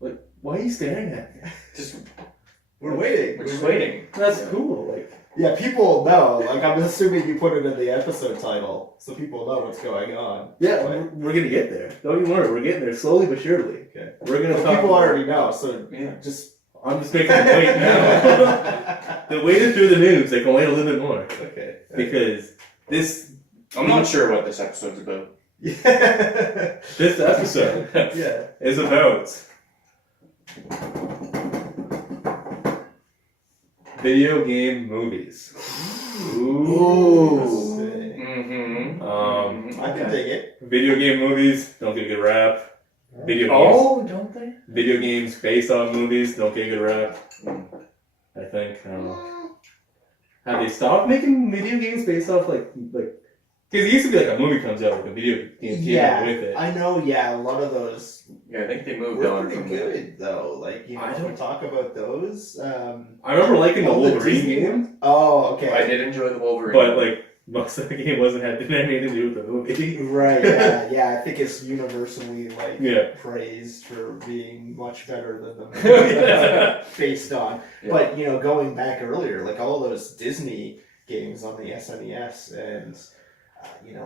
Like, why are you staring at me? We're waiting. We're just waiting. That's cool. Like, Yeah, people know. Like, I'm assuming you put it in the episode title, so people know what's going on. yeah, we're gonna get there. Don't you worry, we're getting there slowly but surely. Okay. We're gonna Well, talk. people already know, so Yeah. just. I'm just making them wait now. They waited through the news. They can wait a little bit more Okay. because this. I'm not sure what this episode's about. Yeah. This episode Yeah. is about video game movies. Ooh. Mm-hmm. I can dig it. Video game movies don't get a good rap. Video games. Oh, don't they? Video games based on movies don't get a good rap. I think. I don't know. Have they stopped making video games based off like? Because it used to be like a movie comes out, like a video game came out with it. I know. Yeah, a lot of those Yeah, I think they moved were on pretty from good though. Like I if we talk about those. I remember liking the all the Wolverine Disney game, Oh, okay. I did enjoy the Wolverine. but like most of the game didn't have anything to do with the movie. Right. Yeah. Yeah. I think it's universally like Yeah. praised for being much better than the movie based on. Yeah. But going back earlier, like all those Disney games on the SNES and.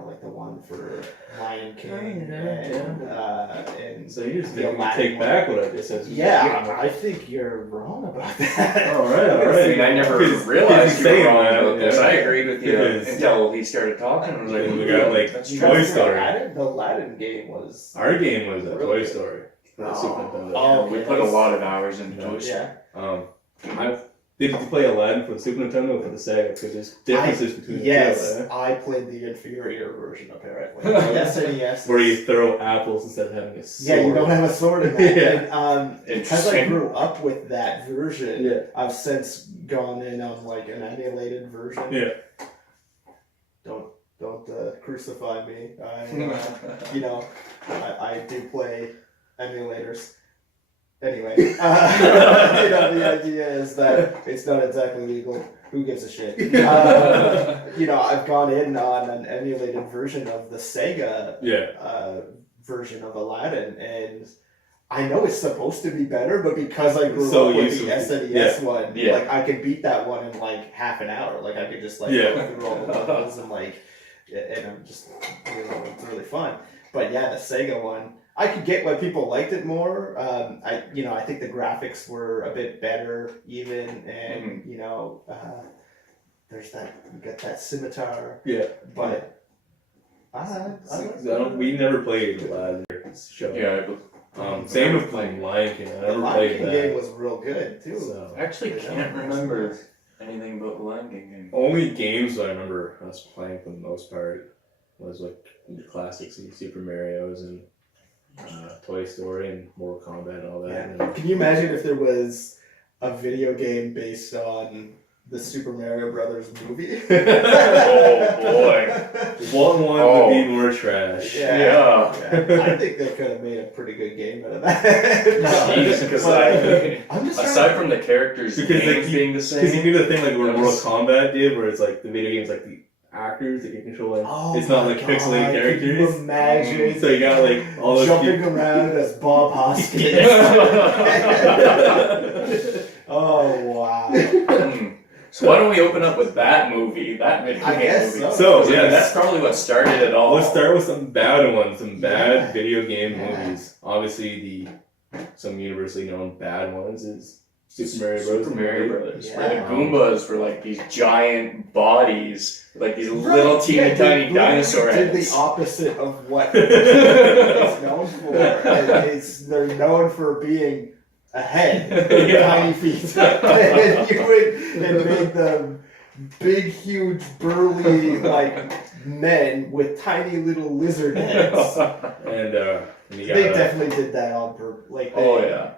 Like the one for Lion King and So you just The didn't Aladdin take one. back what I just said. yeah, I think you're wrong about that. All right, all I right. mean, I never Because realized he's you were saying wrong that, about this. yeah. I agreed with you Because- until he started talking. I was like, We got, like, that's Toy true. Story. The Aladdin game was. Our game was a Really Toy good. Story. For the Oh. Super Nintendo. Oh, We okay, put a that's- lot of hours into Yeah. Toy Story. Yeah. Did you play Aladdin for the Super Nintendo or for the Sega? Because there's differences between the Yes, two. I played the inferior version apparently. The SNES. Where you throw apples instead of having a sword. Yeah, you don't have a sword in that. Yeah. And, because I Interesting. grew up with that version, Yeah. I've since gone in on like an emulated version. Yeah. Don't crucify me. I do play emulators. Anyway, the idea is that it's not exactly legal. Who gives a shit? I've gone in on an emulated version of the Sega version of Aladdin, and I know it's supposed to be better, but because I grew So up with used the to it. SNES one, Yeah. like I could beat that one in like half an hour. Like I could just like Yeah. go through all the levels and I'm just it's really fun. But yeah, the Sega one. I could get why people liked it more. I think the graphics were a bit better even, and there's that you got that scimitar. Yeah. But We never played Aladdin show. Yeah, Same with playing Lion King. I the never Lion played King that. game was real good too. So. I actually can't remember anything about the Lion King game. Only games that I remember us playing for the most part was like the classics, Super Mario's and Toy Story and Mortal Kombat and all that. Yeah. Can you imagine if there was a video game based on the Super Mario Brothers movie? Oh, boy. What one would be more trash? Yeah. I think they could have made a pretty good game out of that. Jeez, because I'm just aside from the characters' Because names being the Because you same, do the thing like what That Mortal was- Kombat did, where it's like the video game's like the actors that you control. Like, Oh it's not my like God, pixelated Can characters. you imagine So you got like all those jumping people. around as Bob Hoskins? Oh wow! So why don't we open up with that movie, that video I game guess movie? so. So, Yeah, yes. that's probably what started it all. Let's start with some bad ones, some bad Yeah. video game Yeah. movies. Obviously, some universally known bad ones is Super Mario Bros. Super Mario Brothers. Yeah. Where the Goombas were like these giant bodies, like these little teeny tiny Goombas dinosaur did heads. the opposite of what it's known for. And they're known for being a head with Yeah. tiny feet. And you would made them big, huge, burly, like men with tiny little lizard heads. And you got, They definitely did that on purpose. Like, Oh yeah.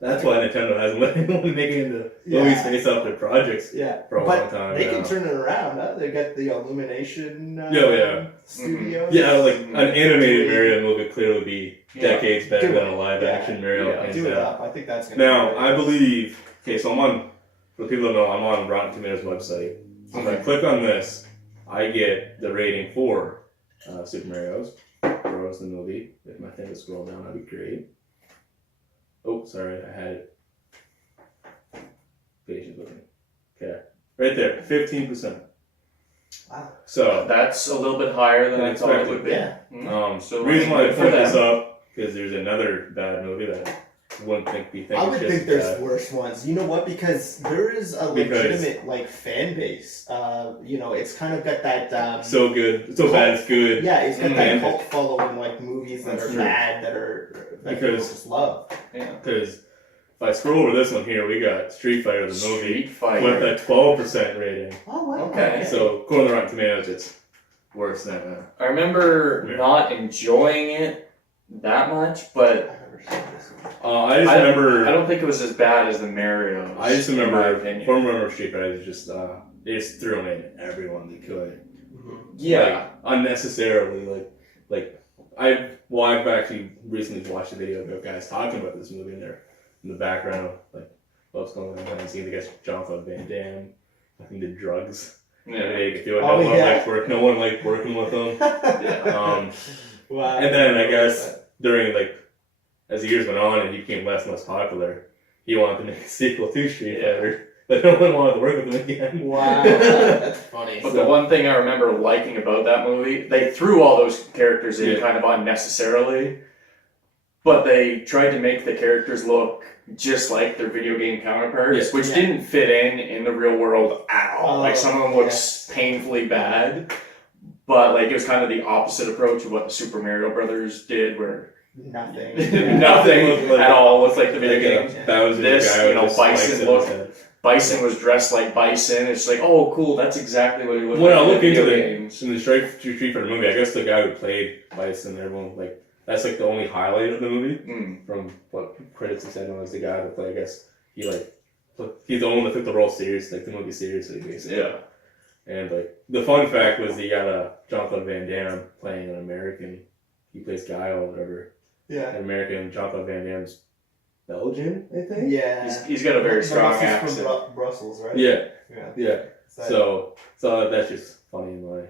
that's why Nintendo hasn't let anyone make it into Yeah. movies based off their projects yeah. for a But long time they now. can turn it around. Huh? They got the Illumination Yeah. studios. Yeah, like an animated Mario movie would clearly be decades better Do than it. a live Yeah. action Mario. Yeah. hands Do it down. up. I think that's gonna Now, be I believe, so I'm on, for the people that know, I'm on Rotten Tomatoes website. So if I click on this, I get the rating for Super Mario Bros. The movie. If my thing would scroll down, that'd be great. Oh, sorry, I had it. Patience with me. Okay, right there, 15%. Wow. So That's a little bit higher than I thought it would be. Yeah. So the reason why I good for point this them. up because there's another bad movie that I wouldn't think be thinking. I would just think there's bad. worse ones. You know what? Because there is a legitimate like fan base. You know, it's kind of got that. So good, so bad it's good. Yeah, it's got that And- cult following, like movies that That's are true. bad, that people Because- just love. Yeah. Because if I scroll over this one here, we got Street Fighter the movie Street Fighter. with a 12% rating. Oh wow. Okay. So according to Rotten Tomatoes, it's worse than that. I remember Yeah. not enjoying it that much, but I've never seen this one. I just remember. I don't think it was as bad as the Mario's. I just in my remember. opinion. From remember Street Fighter, it was just they just threw in everyone they could. Yeah. Like, unnecessarily. I've actually recently watched a video of guys talking about this movie, and they're in the background, like what's going on. And seeing the guys Jean-Claude Van Damme, I think did drugs. And Yeah. they could do it. Oh, No one liked working with them. Yeah. Wow. And then I guess during as the years went on and he became less and less popular, he wanted to make a sequel to Street Yeah. Fighter, but no one wanted to work with him again. Wow, that's funny. But the one thing I remember liking about that movie, they threw all those characters in Yeah. kind of unnecessarily, but they tried to make the characters look just like their video game counterparts, Yeah. which Yeah. didn't fit in the real world at all. Oh, Like some of them looked yes. painfully bad, but like it was kind of the opposite approach of what the Super Mario Brothers did, where Nothing. nothing Looked like- at all looked like the video Like, games. Bowser's This, guy you with know, just spikes Bison in his looked- head. Bison was dressed like Bison. It's like, oh, cool, that's exactly what he looked When like I in look the into video the games. in the Street Fighter movie, I guess the guy who played Bison, everyone that's like the only highlight of the movie. Mm. From what critics have said, was the guy that played. I guess he's the one that took the role seriously, like the movie seriously, basically. Yeah. And the fun fact was he got Jean-Claude Van Damme playing an American. He plays Guile or whatever. Yeah. An American. Jean-Claude Van Damme's Belgian, I think. Yeah. He's got a very strong Unless he's accent. from Brussels, right? Yeah, Yeah. yeah. So, So that's just funny in my way.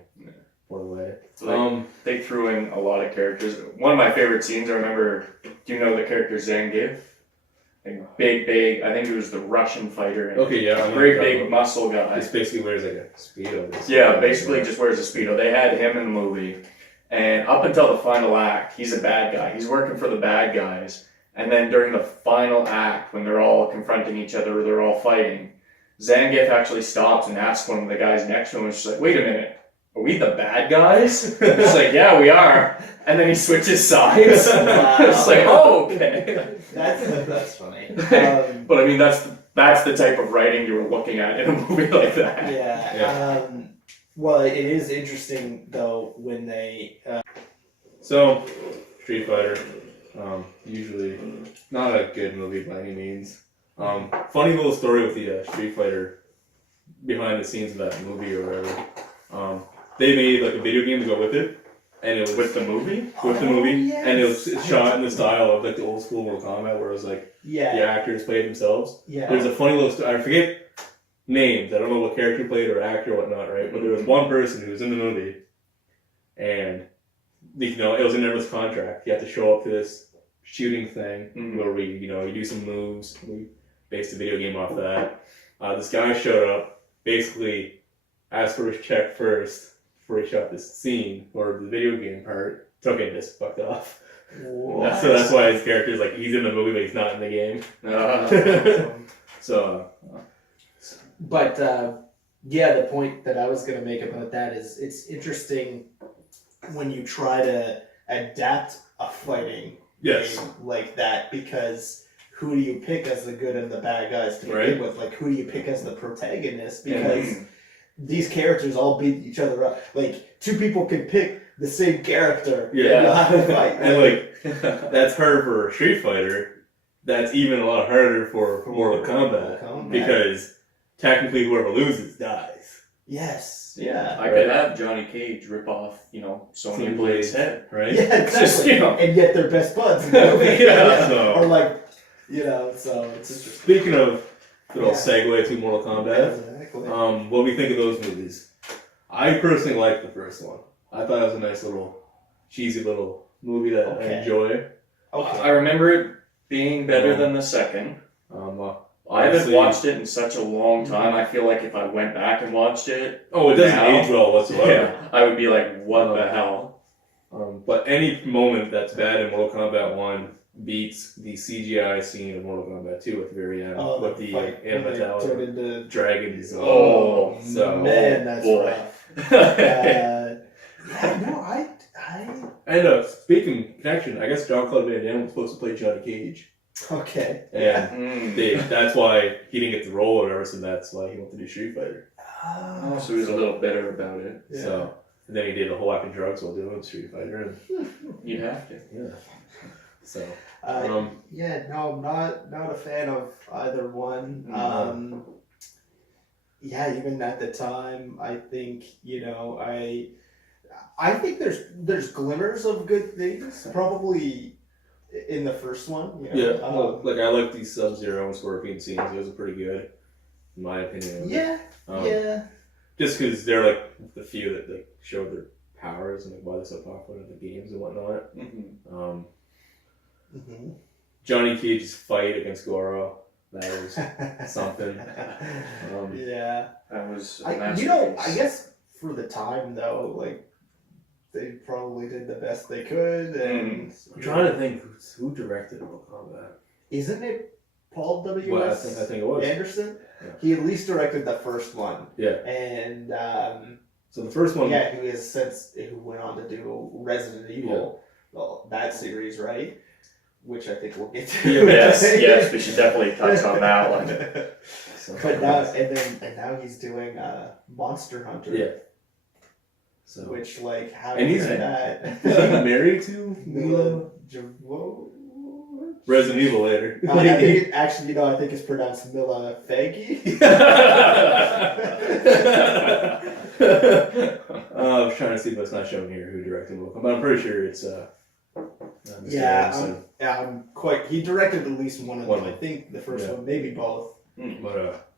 So they threw in a lot of characters. One of my favorite scenes, I remember, do you know the character Zangief? Like big, I think he was the Russian fighter. And Okay, yeah. great big muscle guy. He basically wears like a speedo. Yeah, basically just wears a Speedo. They had him in the movie. And up until the final act, he's a bad guy. He's working for the bad guys. And then during the final act, when they're all confronting each other, they're all fighting, Zangief actually stops and asks one of the guys next to him, and she's like, wait a minute, are we the bad guys? He's like, yeah, we are. And then he switches sides. Wow. It's like, oh, okay. that's funny. But I mean, that's the type of writing you were looking at in a movie like that. Yeah. Well, it is interesting though when they. So, Street Fighter, usually not a good movie by any means. Funny little story with the Street Fighter behind the scenes of that movie or whatever. They made like a video game to go with it, and it was With the movie? Yes. and it's shot in the style of like the old school Mortal Kombat, where it was like Yeah. the actors played themselves. Yeah. There's a funny little story. I forget names. I don't know what character played or actor or whatnot, right? But there was one person who was in the movie, and it was in everyone's contract. You have to show up to this shooting thing where we, you do some moves. We based the video game off of that. This guy showed up, basically asked for his check first before he shot this scene or the video game part. Took it and just fucked off. What? So that's why his character's like he's in the movie but he's not in the game. So. But yeah, the point that I was going to make about that is it's interesting when you try to adapt a fighting Yes. game like that, because who do you pick as the good and the bad guys to begin Right. with? Like, who do you pick as the protagonist? Yeah. Because these characters all beat each other up. Like, two people can pick the same character. Yeah. You'll have to fight. And like that's hard for Street Fighter. That's even a lot harder for Mortal Kombat because technically whoever loses dies, Yes. Yeah, I Right. could have Johnny Cage rip off, Sonya Blade's head. right? Yeah, exactly. Just, And yet they're best buds. Yeah, so- Or like, so it's interesting. Speaking of little Yeah. segue to Mortal Kombat, Exactly. what do we think of those movies? I personally liked the first one. I thought it was a nice little cheesy little movie that I Okay. enjoy. Okay. I remember it being better than the second. I haven't watched it in such a long time. I feel like if I went back and watched it, it doesn't now, age well whatsoever. yeah, I would be like, what the hell? But any moment that's bad in Mortal Kombat 1 beats the CGI scene of Mortal Kombat 2 at the very end with the animatality dragons. Oh, so man, that's boy. rough. Yeah, no, And speaking of connection, I guess Jean-Claude Van Damme was supposed to play Johnny Cage. Okay. And that's why he didn't get the role or whatever, so that's why he went to do Street Fighter. So he was a little bitter about it. Yeah. So, and then he did a whole lot of drugs while doing Street Fighter. And, You have to. yeah. So, yeah, no, I'm not a fan of either one. Yeah, even at the time, I think, I think there's glimmers of good things, probably in the first one. yeah, like I like these Sub-Zero and Scorpion scenes. Those are pretty good, in my opinion. Yeah, yeah. Just because they're like the few that like show their powers and like why they're so popular in the games and whatnot. Johnny Cage's fight against Goro, that was something. Yeah, that was. I guess for the time though, like they probably did the best they could. And I'm trying to think who directed Mortal Kombat. Isn't it Paul W.S. Well, I think it was Anderson? Yeah. He at least directed the first one. Yeah. And so the first one. yeah, who went on to do Resident Evil, well, that series, right? Which I think we'll get to. Yes, we should definitely touch on that one. But now he's doing Monster Hunter. Yeah. So. Which how and he's that? Is he married to Mila Resident Evil later. I think I think it's pronounced Mila Faggy. I was trying to see, but it's not shown here who directed Mortal Kombat, but I'm pretty sure it's Mr. I'm quite. He directed at least one of them. One. I think the first one, maybe both. But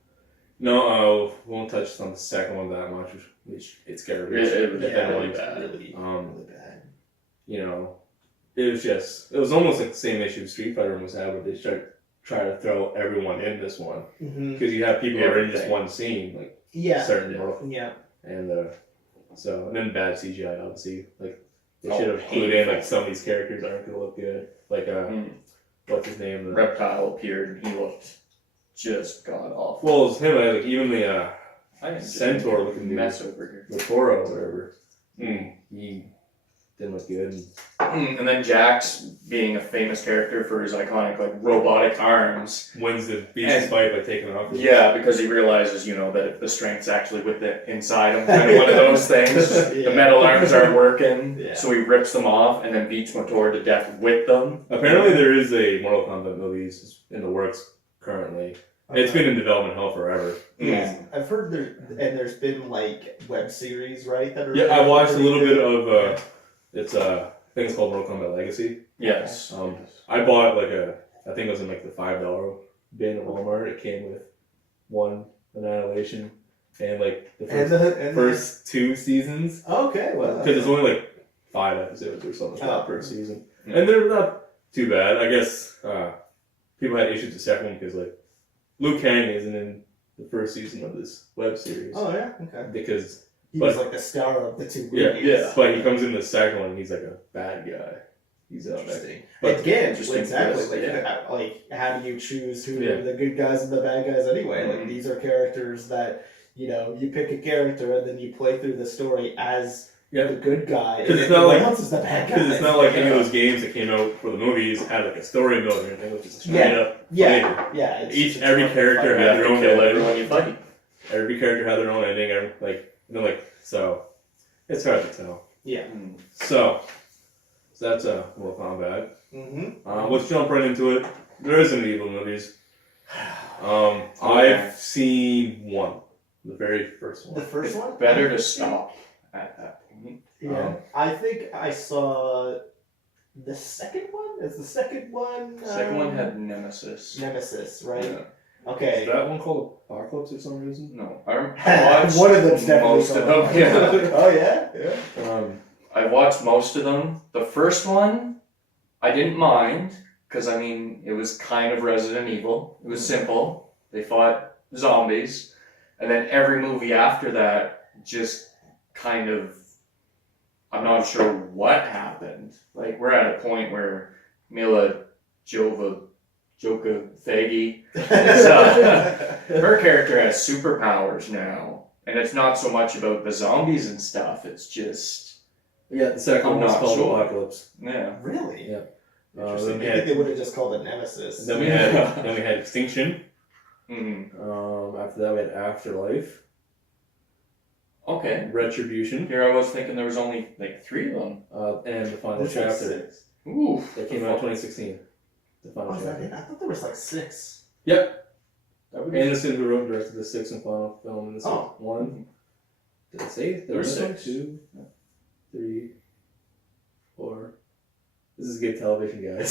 no, won't touch on the second one that much, which it's garbage. It was really bad. Really bad. It was almost like the same issue Street Fighter almost had, where they try to throw everyone in this one because you have people who are in just one scene, like certain Mortal. Yeah. And and then bad CGI, obviously. Like they should have clued in like some of these characters aren't gonna look good. Like what's his name? Reptile appeared and he looked just god awful. Well, it was him. Like even the centaur looking mess over here. the Toro or whatever. He didn't look good. And then Jax, being a famous character for his iconic robotic arms, wins the beast's fight by taking it off. Yeah, because he realizes, that if the strength's actually with the inside him, kind of one of those things. The metal arms aren't working, so he rips them off and then beats Motor to death with them. Apparently, there is a Mortal Kombat movie in the works currently. It's been in development hell forever. Yeah, I've heard there's been web series, right? That are I watched a little bit of. It's I think it's called Mortal Kombat Legacy. Yes. I bought I think it was in the $5 bin at Walmart. It came with one Annihilation and the first 2 seasons. Okay, well, because it's only 5 episodes or something per season, and they're not too bad. I guess people had issues with the second one because Liu Kang isn't in the first season of this web series. Oh yeah, okay. Because he was the star of the 2 movies. Yeah. But he comes in the second one and he's a bad guy. He's interesting. Again, exactly. How do you choose who are the good guys and the bad guys anyway? These are characters that you pick a character and then you play through the story as the good guy. Because it's not else is the bad guy. Because it's not like any of those games that came out for the movies had a story mode or anything. It was just straight up. Every character had their own ending. Every character had their own ending. So it's hard to tell. Yeah. So that's Mortal Kombat. Let's jump right into it. There is Resident Evil movies. I've seen one, the very first one. The first one. Better to stop at that point. Yeah, I think I saw the second one. Is the second one? Second one had Nemesis. Nemesis, right? Yeah. Okay. Is that one called Apocalypse for some reason? No, I watched one of them's definitely most of them. Yeah. Oh yeah. I watched most of them. The first one, I didn't mind because I mean, it was kind of Resident Evil. It was simple. They fought zombies, and then every movie after that just kind of, I'm not sure what happened. Like, we're at a point where Mila Jovovich, her character has superpowers now, and it's not so much about the zombies and stuff. It's just, Yeah, the second I'm one was not called sure. Apocalypse. yeah. Really? Yeah. Interesting. Then we Maybe had- they would have just called it Nemesis. Then we had Extinction. Mm-hmm. After that we had Afterlife, Okay. Retribution, Here I was thinking there was only like 3 of them. and the final There's like chapter 6. Ooh. that came out in 2016. The final Oh, is that chapter. it? I thought there was like 6. Yep. That would be Anderson, who wrote and directed the 6th and final film in the Oh. one. Did I say There were was 6. 2, 3, 4. This is good television, guys.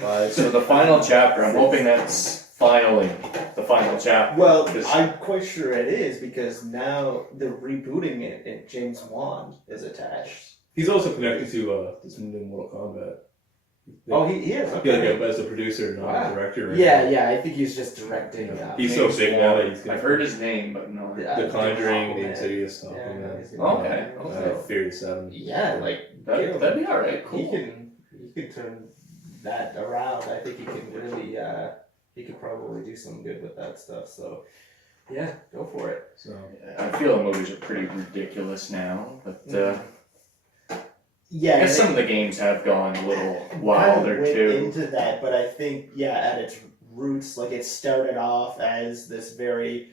5. So the final chapter, I'm hoping that's finally the final chapter. Well, 'cause- I'm quite sure it is because now they're rebooting it and James Wan is attached. He's also connected to this new Mortal Kombat. Oh, he is? Okay. Yeah, as a producer, not Wow. a director. Right Yeah, now. yeah, I think he's just directing. He's so James big now Wan. that he's I've heard his name, but no. Yeah, The Conjuring, Aquaman. the Insidious, Yeah, Aquaman. he's gonna- Okay, okay. Fear 7. Yeah, like That'd be alright, he cool. can turn that around. I think he can really he could probably do some good with that stuff. So yeah, go for it. So I feel the movies are pretty ridiculous now, but Yeah, I guess some of the games have gone a little kind wilder of went too. into that, but I think at its roots, like it started off as this very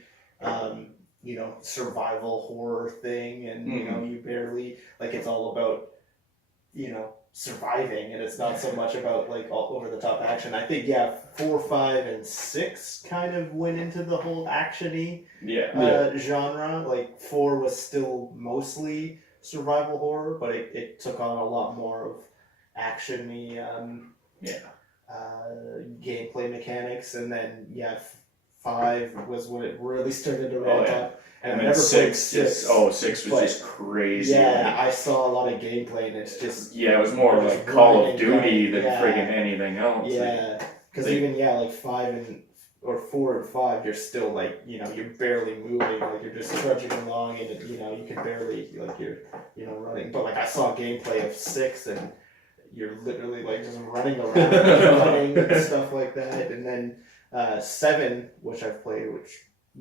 survival horror thing, and you barely it's all about surviving, and it's not so much about like all over the top action. I think 4, 5, and 6 kind of went into the whole actiony Yeah. genre. Like 4 was still mostly survival horror, but it took on a lot more of actiony gameplay mechanics, and then 5 was when it really started to ramp up. And I then never played 6 6 was but- just crazy. Yeah, I saw a lot of gameplay, and it's just Yeah, it was more Just like Call of running Duty down, than yeah. friggin' anything else. because they- even like 4 and 5, you're still you're barely moving, like you're just trudging along, and you can barely you're running. But I saw gameplay of 6, and you're literally just running around, running and stuff like that. And then 7, which I've played, which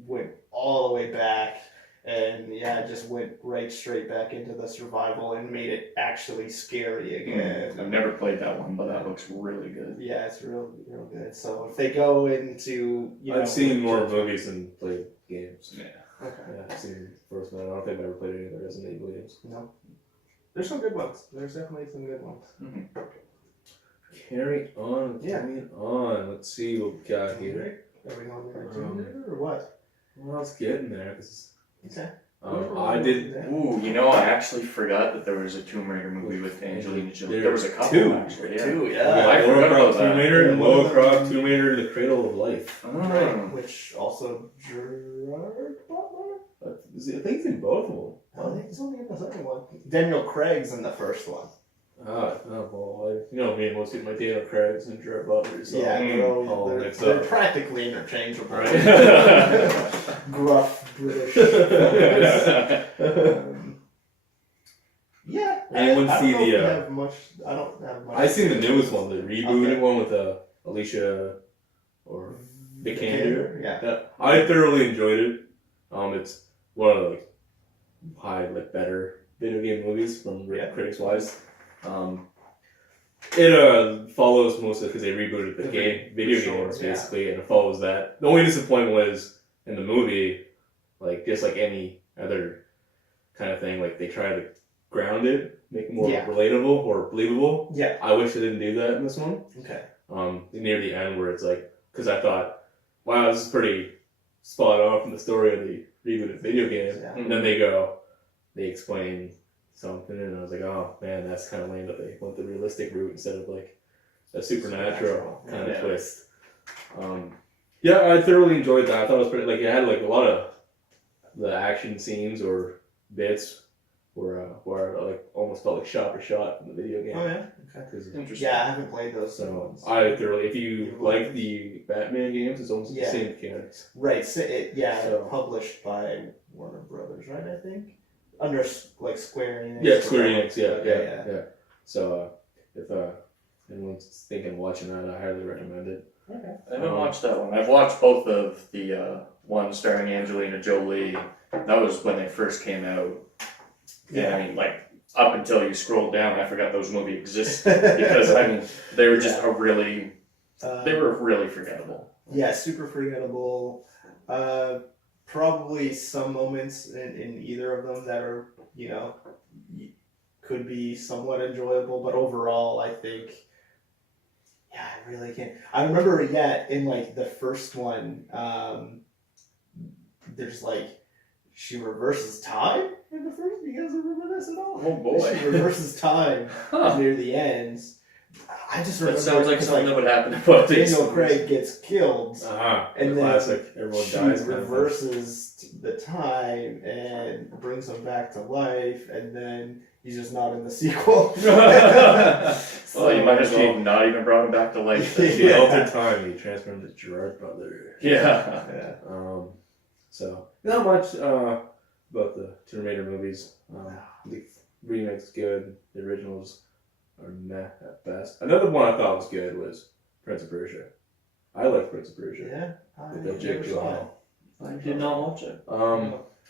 went all the way back, and just went right straight back into the survival and made it actually scary again. I've never played that one, but that looks really good. Yeah, it's real good. So if they go into, I've seen more movies than played games. Yeah. Okay. Yeah, I've seen First Man. I don't think I've ever played any of the Resident Evil games. No. There's some good ones. There's definitely some good ones. Carry on. Yeah. Carry on. Let's see what we got here. Are we on there Tomb Raider or what? Well, it's getting there. Okay. I did. Ooh, I actually forgot that there was a Tomb Raider movie with Angelina Jolie. There was a couple, two. actually. Yeah. 2, I yeah. I forgot about Tomb that. Raider and Yeah. Lara Croft, Tomb Raider, The Cradle of Life. Oh. Right. Which also Gerard Butler? I think he's in both of them. I think he's only in the second one. Daniel Craig's in the first one. Me and most people, my Daniel Craig's and Gerard Butler. So Yeah, all they're mixed they're up. practically interchangeable. Right. Gruff British. Yeah. Anyone I see don't know if the, we have much. I don't have much. I seen the newest one, the rebooted Okay. one with Alicia or Vikander. Yeah. I thoroughly enjoyed it. It's one of the better video game movies from critics wise. It follows mostly because they rebooted the video games basically, and it follows that. The only disappointment was in the movie, just like any other kind of thing, they try to ground it, make it more relatable or believable. Yeah. I wish they didn't do that in this one. Okay. Near the end where it's because I thought, wow, this is pretty spot on from the story of the rebooted video game. Yeah. And then they explain something, and I was like, oh man, that's kind of lame that they went the realistic route instead of a supernatural kind of twist. I thoroughly enjoyed that. I thought it was pretty, it had a lot of the action scenes or bits where I like almost felt like shot for shot from the video game. Oh yeah. Okay. 'Cause- Interesting. Yeah, I haven't played those So ones. I thoroughly, if you like the Batman games, it's almost Yeah. the same mechanics. Right. So- Published by Warner Brothers, right? I think under like Square Enix. Yeah, Square Enix. Yeah, Okay, yeah. So if anyone's thinking of watching that, I highly recommend it. Okay. I haven't watched that one. I've watched both of the ones starring Angelina Jolie. That was when they first came out. Yeah, I mean, like, up until you scrolled down, I forgot those movies existed. Because, I mean, they were just they were really forgettable. Yeah, super forgettable. Probably some moments in either of them that are, could be somewhat enjoyable, but overall, I think, yeah, I really can't. I remember, in like the first one, there's like, she reverses time in the first. You guys remember this at all? Oh, boy. She reverses time Huh. near the ends. I just remember That sounds like because, something that would happen to both these Daniel movies. Craig gets killed. And And the then classic, everyone She dies. reverses the time and brings him back to life, and then he's just not in the sequel. Well, you might as well not even brought him back to life. then. He altered time. He transformed into Gerard Butler. Yeah. Yeah. So not much about the Terminator movies. The remake's good. The originals are meh at best. Another one I thought was good was Prince of Persia. I like Prince of Persia. Yeah. With the Jake Gyllenhaal. I did not watch it.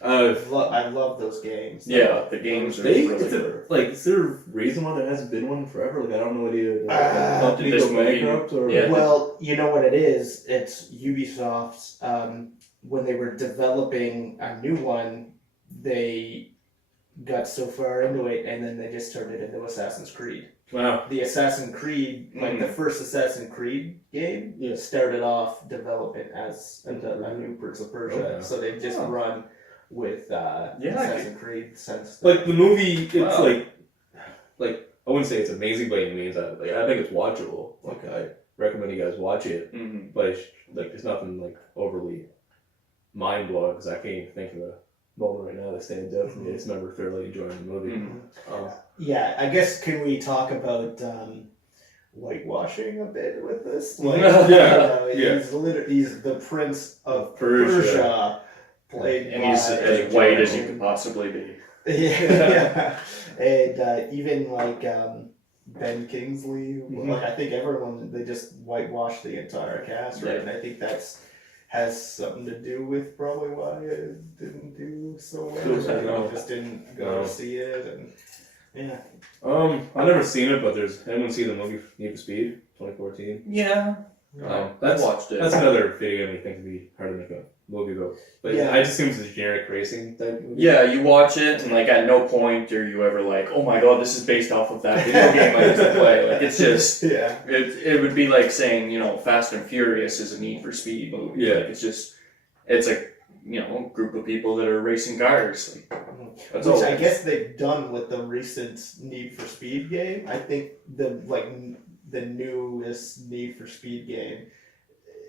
I love those games. Yeah, the games are They, really it's good. is there a reason why there hasn't been one forever? Like, I don't know what the company this go movie- bankrupt or yeah. Well, you know what it is? It's Ubisoft. When they were developing a new one, they got so far into it, and then they just turned it into Assassin's Creed. Wow. The Assassin's Creed, like the first Assassin's Creed game, Yeah. started off development as a new Prince of Persia. Okay. So they've just Oh. run with Assassin's Creed since. Like the movie, it's Wow. like I wouldn't say it's amazing by any means. I think it's watchable. Like I recommend you guys watch it, Mm-hmm. but it's, like there's nothing like overly mind blowing because I can't even think of a moment right now that stands out for me. I just remember thoroughly enjoying the movie. Mhm. Yeah, I guess can we talk about whitewashing a bit with this? Like, Yeah. He's the Prince of Persia. Persia, played And he's by as white as you could possibly be. yeah, and even like Ben Kingsley, Mhm. like I think everyone they just whitewashed the entire cast, right? Yeah. And I think has something to do with probably why it didn't do so well. Feels like People no. just didn't go No. to see it, and yeah. I've never seen it, but there's anyone seen the movie Need for Speed 2014? Yeah. I I've watched it. That's another video game I think would be hard to make a movie about. But Yeah. I just assume it's a generic racing type movie. Yeah, you watch it, and like at no point are you ever like, "Oh my god, this is based off of that video game I used to play." Like it's just, Yeah. it would be like saying, Fast and Furious is a Need for Speed movie. Yeah. Like, it's a group of people that are racing cars. Like, that's Which all. I guess they've done with the recent Need for Speed game. I think the newest Need for Speed game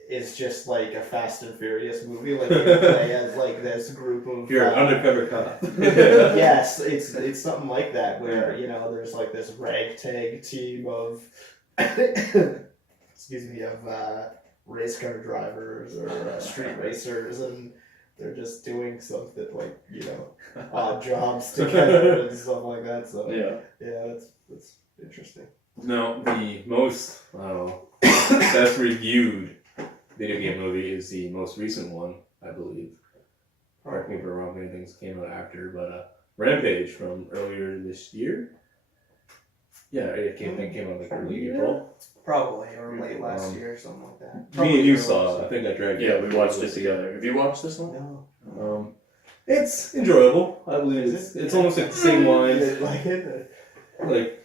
is just like a Fast and Furious movie. Like you play as like this group of You're an undercover cop. yes, it's something like that where there's like this ragtag team of race car drivers or street racers, and they're just doing something like odd jobs together and stuff like that. So that's interesting. No, the most, best reviewed video game movie is the most recent one, I believe. Correct me if I'm wrong, many things came out after, but Rampage from earlier this year. Yeah, it came out like early April. Probably, or late last year or something like that. Me and you saw it. I think I dragged you. Yeah, we watched it together. Have you watched this one? No. It's enjoyable. I believe it's almost like the same lines. You didn't like it? Like,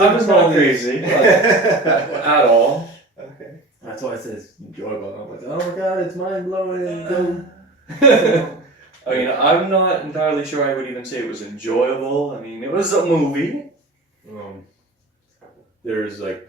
I was not crazy at all. Okay. that's why I said it's enjoyable. I'm like, oh my god, it's mind blowing. I mean, I'm not entirely sure I would even say it was enjoyable. I mean, it was a movie. There's like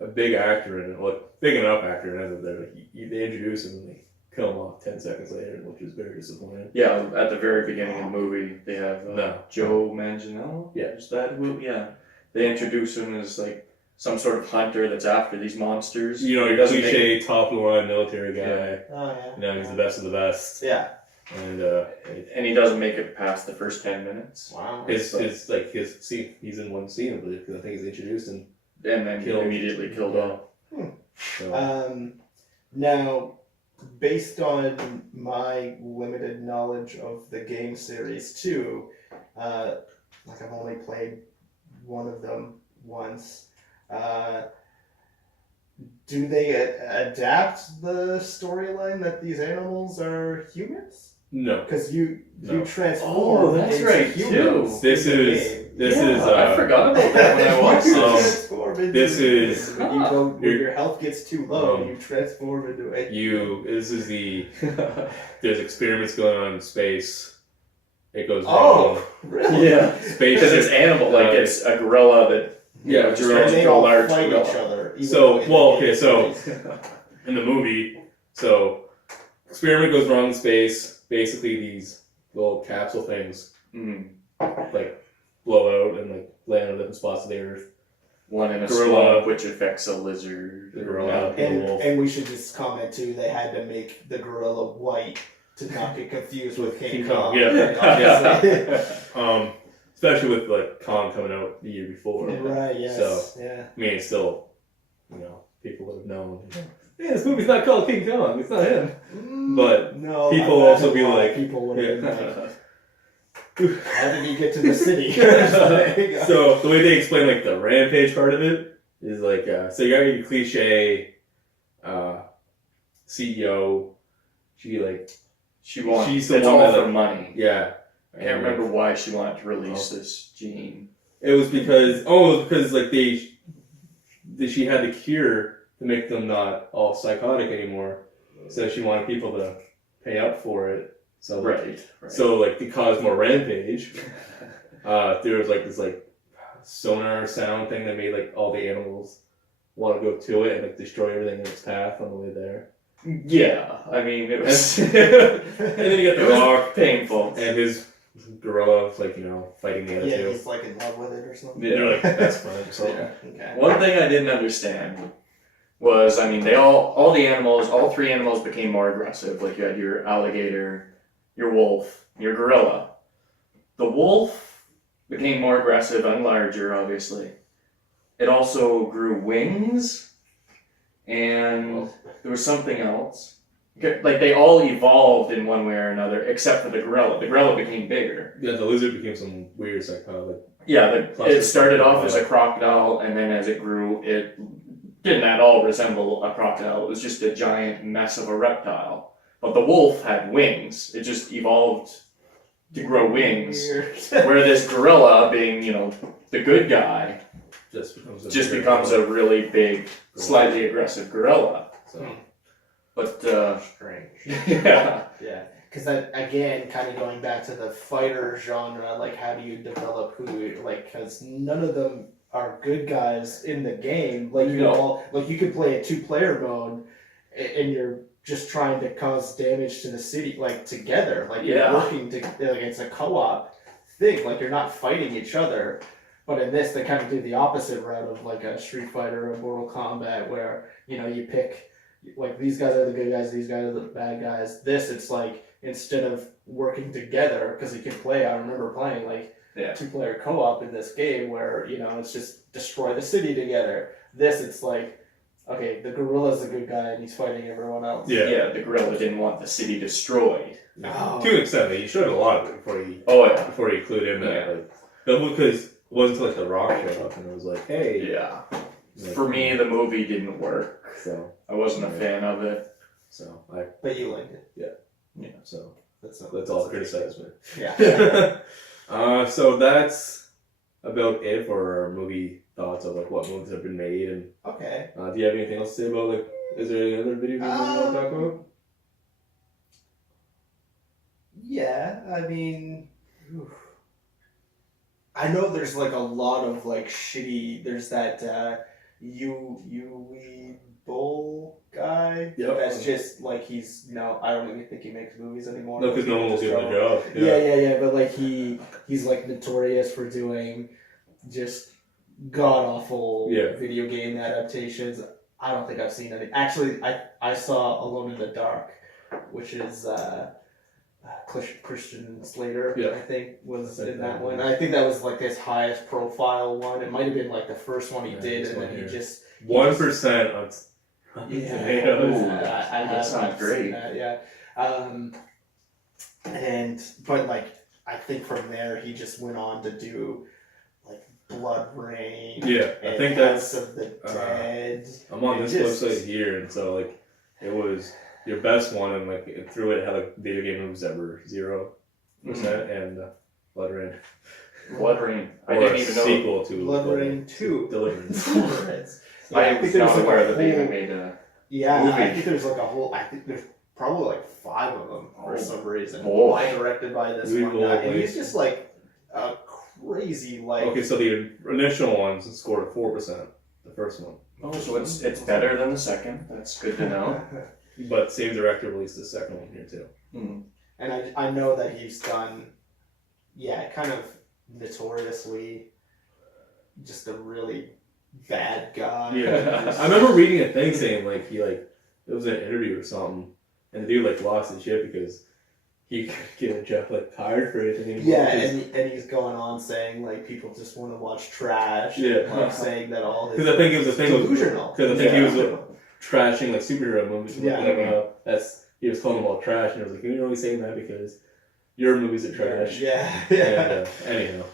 a big actor in it, like big enough actor in it that they introduce him and they kill him off 10 seconds later, which is very disappointing. Yeah, at the very beginning of the movie, they have No. Joe Manganiello. Yeah. Is that who? Yeah. They introduce him as like some sort of hunter that's after these monsters. You know, He your doesn't cliche top of the line military guy. Yeah. Oh yeah. You know, he's the best of the best. Yeah. And and he doesn't make it past the first 10 minutes. Wow. his scene, he's in one scene, but because I think he's introduced and And then immediately killed off. So. Now, based on my limited knowledge of the game series too, like I've only played one of them once. Do they adapt the storyline that these animals are humans? No. Because you No. transform Oh, that's into right, humans. This in the is game. this is I forgot about that when I watched You this. transform into This is- humans. When you go, when your health gets too low, Um, you transform into a this is the there's experiments going on in space. It goes wrong. Oh, really? Yeah. Space Because it's animal, like it's a gorilla that Yeah, just gorilla. turns And they into a all large fight gorilla. each other. even So, though in the well, game okay, so- series- in the movie. So experiment goes wrong in space. Basically, these little capsule things Mm. like blow out and like land on different spots of the earth. One in a Gorilla. swamp, which affects a lizard. The gorilla. And, wolf. and we should just comment too, they had to make the gorilla white to not get confused with King King Kong. Kong, yeah. Yeah. Especially with like Kong coming out the year before. Right, yes. So- yeah. I mean, it's still, people would have known. Yeah, this movie's not called King Kong. It's not him. But no, people I also imagine be a lot of like- people would have been Yeah. like, how did he get to the city? So the way they explain like the rampage part of it is like, so you got your cliche CEO. She's the it's one all that, for like- money. Yeah. I can't remember why she wanted to release this gene. It was because like she had the cure to make them not all psychotic anymore. So she wanted people to pay up for it. So like, Right. So like to cause more rampage, there was like this like sonar sound thing that made like all the animals want to go to it and like destroy everything in its path on the way there. Yeah, I mean it was. And then you got it the was rock painful. and his gorilla was like fighting the other Yeah, two. he's like in love with it or something. They're like best friends or something. Okay. One thing I didn't understand was, I mean, all three animals became more aggressive. Like you had your alligator, your wolf, your gorilla. The wolf became more aggressive and larger, obviously. It also grew wings, and there was something else. Like they all evolved in one way or another, except for the gorilla. The gorilla became bigger. Yeah, the lizard became some weird psychotic. Yeah, it started off crocodile. as a crocodile, and then as it grew, it didn't at all resemble a crocodile. It was just a giant mess of a reptile. But the wolf had wings. It just evolved to grow wings. Weird. Where this gorilla, being, the good guy, Just becomes a really big, slightly aggressive gorilla. So. But, Strange. yeah. Yeah, because that again, kind of going back to the fighter genre, like how do you develop who, like, because none of them are good guys in the game. Like you could play a 2-player mode, and you're just trying to cause damage to the city, like together, like you're working to, like it's a co-op thing. Like you're not fighting each other. But in this, they kind of do the opposite route of like a Street Fighter or Mortal Kombat, where you pick. Like these guys are the good guys, these guys are the bad guys. This, it's like instead of working together, because you can play. I remember playing like 2-player co-op in this game where it's just destroy the city together. This, it's like, okay, the gorilla's the good guy and he's fighting everyone else. Yeah. The gorilla didn't want the city destroyed. No. To an extent, he showed a lot of it before he included in that. Yeah. Because it wasn't until like the Rock showed up and it was like, hey. Yeah. Like, For me, the movie didn't work. So I wasn't a fan of it. But you liked it. Yeah. So That's all criticize me. Yeah. So that's about it for our movie thoughts of like what movies have been made and Okay. do you have anything else to say about like is there any other video games you want to talk about? Yeah, I mean, oof. I know there's like a lot of like shitty. There's that Yui Bull guy. Yep. That's just like he's I don't even think he makes movies anymore. No, because no one will Just give him a go- job. Yeah. But like he's like notorious for doing just god awful video game adaptations. I don't think I've seen any. Actually, I saw Alone in the Dark, which is Christian Slater. Yeah. I think was in that one. I think that was like his highest profile one. It might have been like the first one he did, and then he just 1% on tomatoes. That sounds great. That, but like I think from there he just went on to do like Blood Rain. Yeah, I and think House that's. of the Dead. I'm on this Just- website here, and so like it was your best one, and like through it had like video game movies that were 0%, and Blood Rain. Blood Rain. I Or didn't a even know. sequel to Blood Rain 2. Deliverance. I was not like, aware that they even made a. Yeah, movie. I think there's like a whole. I think there's probably like 5 of them for some reason. Oh. All directed by this Really one guy, cool, and he's just like a crazy like. Okay, so the initial ones scored a 4%, the first one, Oh, so it's better than the second. That's good to know. but same director released the second one here too. And I know that he's done, kind of notoriously, just a really bad guy. Yeah, I remember reading a thing saying like it was an interview or something, and the dude like lost his shit because he could get a job like hired for anything. Yeah, and he's going on saying like people just want to watch trash. Yeah. and, like saying that all his. Because I think it was the thing delusional. Because I think he was Yeah. trashing like superhero movies. Yeah. He was calling them all trash, and I was like, you're only saying that because your movies are trash. Yeah. And, anyhow,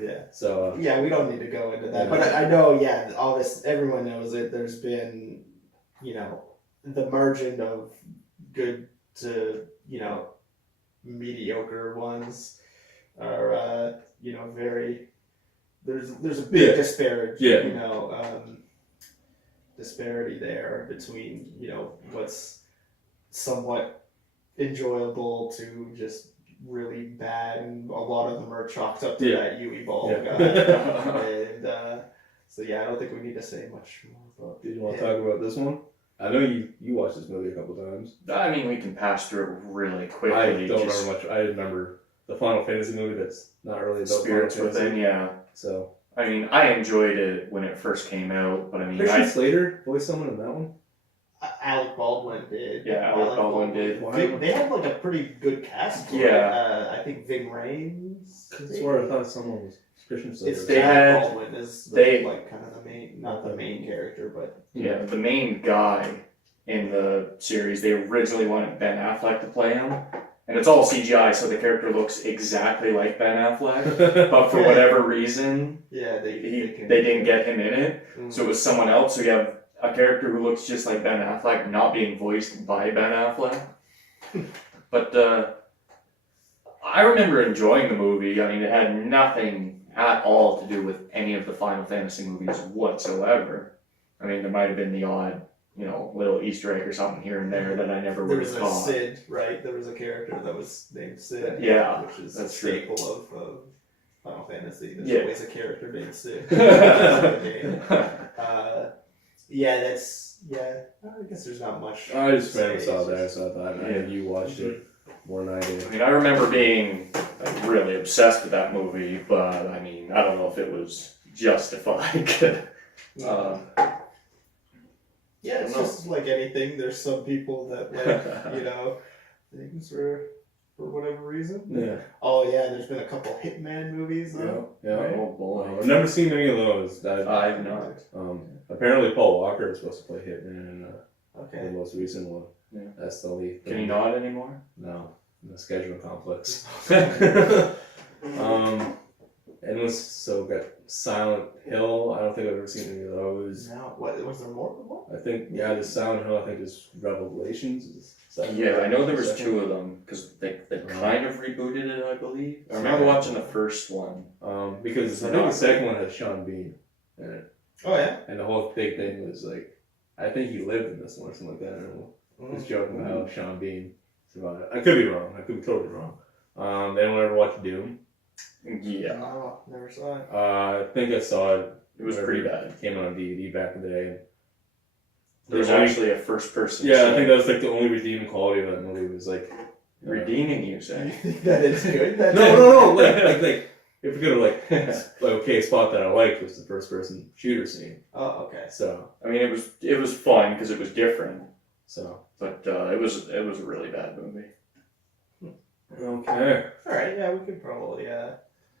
Yeah. so Yeah, we don't need to go into that. Yeah. But I know, all this, everyone knows it. There's been, the margin of good to, mediocre ones are, very, there's a big disparity, disparity there between, what's somewhat enjoyable to just really bad, and a lot of them are chalked up to that Yui Ball guy. And so I don't think we need to say much more about. Did you want to talk about this one? I know you watched this movie a couple times. I mean, we can pass through it really quickly. I don't remember much. I remember the Final Fantasy movie that's not really about Spirits Final Fantasy. Within, yeah. So I mean, I enjoyed it when it first came out, but I mean, Christian Slater voiced someone in that one. Alec Baldwin did. Yeah, Alec Baldwin did. They had like a pretty good cast. For Yeah. I think Ving Rhames. I swear I thought someone was Christian Slater. It's They Alec had- Baldwin is they- like kind of the main, not the main character, but Yeah, the main guy in the series, they originally wanted Ben Affleck to play him, and it's all CGI, so the character looks exactly like Ben Affleck. But for whatever reason, they didn't get him in it, Mm. so it was someone else. So you have a character who looks just like Ben Affleck, not being voiced by Ben Affleck. But I remember enjoying the movie. I mean, it had nothing at all to do with any of the Final Fantasy movies whatsoever. I mean, there might have been the odd, little Easter egg or something here and there that I never There would was have a caught. Sid, right? There was a character that was named Sid. Yeah, which is that's a true. staple of Final Fantasy. There's Yeah. always a character named Sid. I guess there's not much. I just to randomly say. saw that, so I thought maybe you watched it more than I did. I mean, I remember being really obsessed with that movie, but I mean, I don't know if it was justified. Yeah, it's No. just like anything. There's some people that like, things for whatever reason. Yeah. Oh yeah, there's been a couple Hitman movies Yeah. though. Yeah. Right. Oh boy. I've never seen any of those. I've not. Apparently, Paul Walker is supposed to play Hitman in the Okay. most recent one. Yeah. That's the only. Can he not anymore? No, the scheduling conflicts. And so got Silent Hill. I don't think I've ever seen any of those. Now, what was there more than one? I think the Silent Hill. I think is Revelations. Is that Yeah, I know there was second? 2 of them because they kind of rebooted it, I believe. I remember watching the first one. Because I think the second one has Sean Bean in it, Oh yeah. and the whole big thing was like, I think he lived in this one or something like that. I don't know. I was joking about how Sean Bean survived. I could be wrong. I could be totally wrong. Anyone ever watch Doom? Yeah. No, never saw it. I think I saw it It was pretty bad. Came out on DVD back in the day. There was actually a first person. Yeah, I think that was like the only redeeming quality of that movie was like redeeming, you say? That is good. That no, like if we could have like okay spot that I liked was the first person shooter scene. Oh, okay. So I mean, it was fun because it was different, so but it was a really bad movie. okay. All right. Yeah, we could probably